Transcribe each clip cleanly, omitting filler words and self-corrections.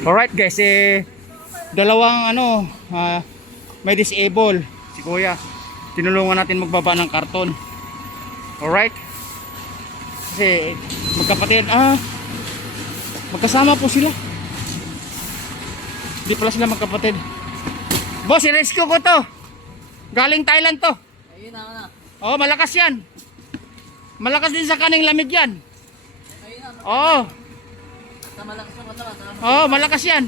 Alright guys, dalawang may disable si kuya. Tinulungan natin magbaba ng karton. Alright. Kasi magkapatid, magkasama po sila. Hindi pala sila magkapatid. Boss, i-rescue ko to. Galing Thailand to. Ayun na. Oh, malakas yan. Malakas din sa kaning lamig yan. Ayun na. Oh. Malakas na matalas. Oh, malakas yan.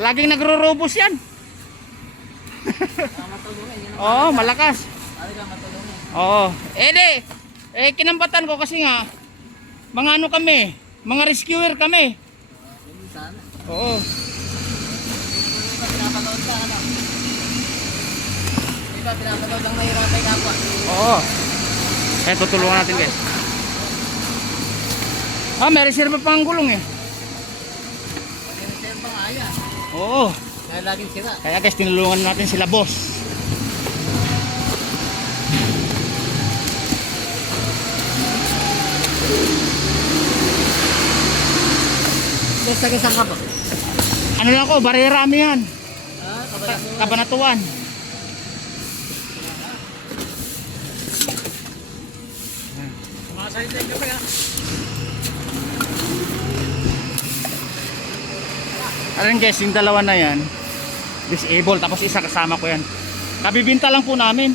Laging nagro-robos yan. Matulungin. Oh, malakas. Talaga matulungin. Oo. Kinambatan ko kasi nga mga kami, mga rescuer kami. Yun sana. Oo. Pinapanood ka ano. Ito, pinapanood lang nahirapay kapwa. Oo. Kaya tutulungan natin guys. May reserve pang gulong eh. Reserve nga yan. Oo. Kaya laging sira. Kaya guys, tinulungan natin sila boss. Boss, taga-saan ka po? Ano lang ako, Barerami yan. Kabalatuan. Kabanatuan. Sumasalitin ka pa ya. Alam guys, yung dalawa na yan disable, tapos isa kasama ko yan. Kabibinta lang po namin.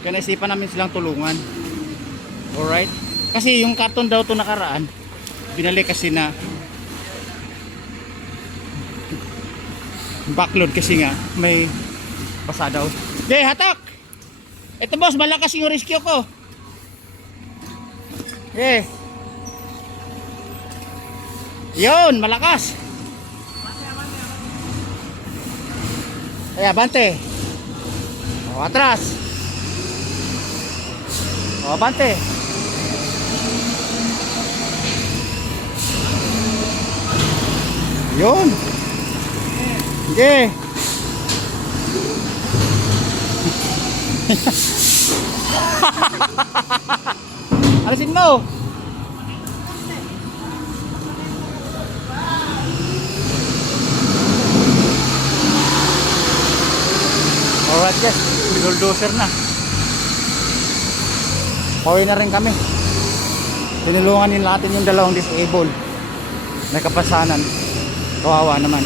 Kaya naisipan namin silang tulungan. Alright. Kasi yung karton daw to nakaraan, binalik kasi na backload kasi nga may basa daw. Okay, hatak! Ito boss, malakas yung rescue ko. Okay. Yun, malakas. Ay, abante. O, atras. O, abante. Yun. Sige. Alisin mo. Alright guys, bulldozer na. Pauwi na rin kami. Tinulungan din natin yung dalawang disabled. May kapasanan. Kawawa naman.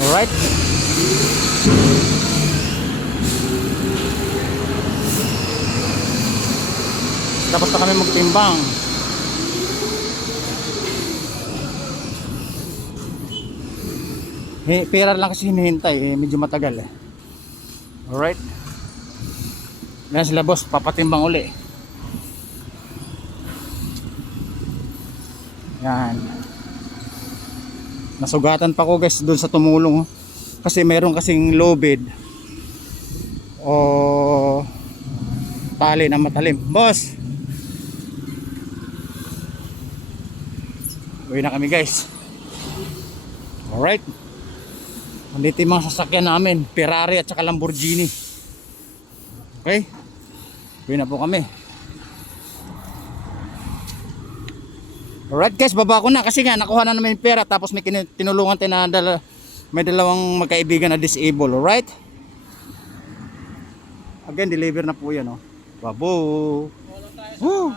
Alright. Tapos na kami magtimbang. Pera lang kasi hinihintay, medyo matagal eh. Alright. Yan sila boss, papatimbang uli. Yan. Nasugatan pa ko guys doon sa tumulong. Kasi meron kasing low bed o tali na matalim. Boss, uwi na kami guys. Alright. Nandito yung mga sasakyan namin, Ferrari at saka Lamborghini. Okay, uwi na po kami. Alright guys, baba ko na kasi nga nakuha na namin yung pera. Tapos may tinulungan tayo na may dalawang magkaibigan na disable. Alright, again deliver na po yan. Babo. Woo.